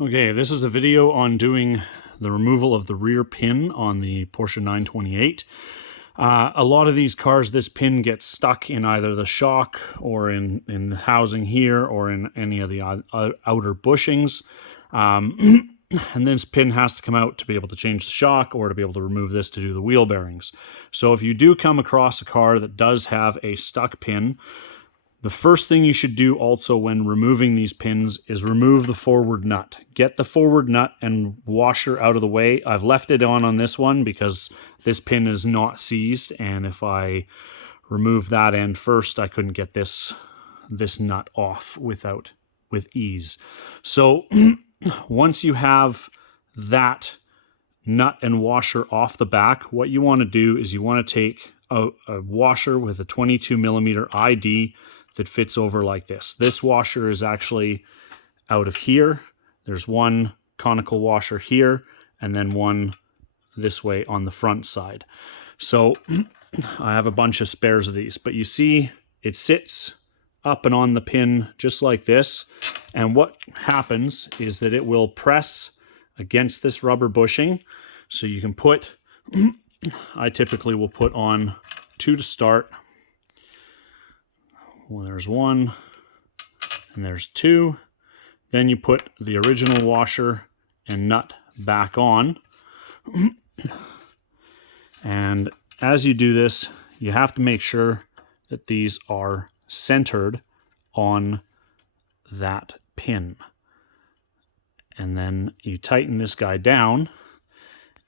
Okay, this is a video on doing the removal of the rear pin on the Porsche 928. A lot of these cars, this pin gets stuck in either the shock or in the housing here or in any of the outer bushings. And this pin has to come out to be able to change the shock or to be able to remove this to do the wheel bearings. So if you do come across a car that does have a stuck pin, the first thing you should do also when removing these pins is remove the forward nut. Get the forward nut and washer out of the way. I've left it on this one because this pin is not seized, and if I remove that end first, I couldn't get this nut off with ease. So once you have that nut and washer off the back, what you want to do is you want to take a washer with a 22 millimeter ID that fits over like this. This washer is actually out of here. There's one conical washer here and then one this way on the front side. So I have a bunch of spares of these, but you see it sits up and on the pin just like this. And what happens is that it will press against this rubber bushing. So you can put, I typically will put on 2 to start. Well, there's 1 and there's 2. Then you put the original washer and nut back on. And as you do this, you have to make sure that these are centered on that pin. And then you tighten this guy down,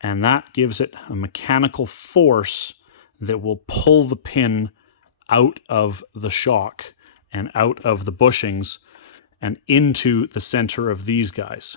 and that gives it a mechanical force that will pull the pin out of the shock and out of the bushings and into the center of these guys.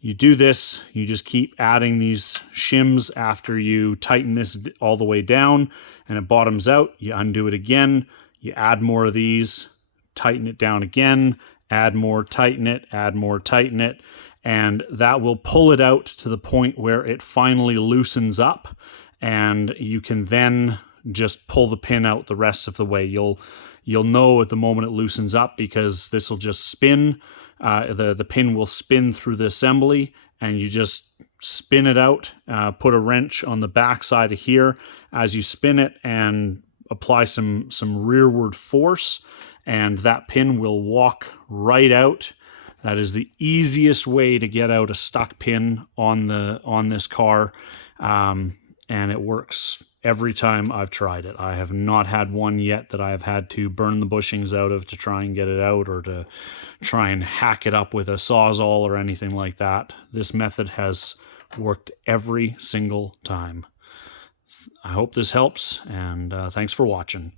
You do this, you just keep adding these shims after you tighten this all the way down and it bottoms out. You undo it again, you add more of these, tighten it down again, add more, tighten it, add more, tighten it, and that will pull it out to the point where it finally loosens up, and you can then just pull the pin out the rest of the way. You'll know at the moment it loosens up because this will just spin. The pin will spin through the assembly, and you just spin it out. Put a wrench on the back side of here as you spin it, and apply some rearward force, and that pin will walk right out. That is the easiest way to get out a stuck pin on this car, and it works every time I've tried it. I have not had one yet that I have had to burn the bushings out of to try and get it out, or to try and hack it up with a Sawzall or anything like that. This method has worked every single time. I hope this helps, and thanks for watching.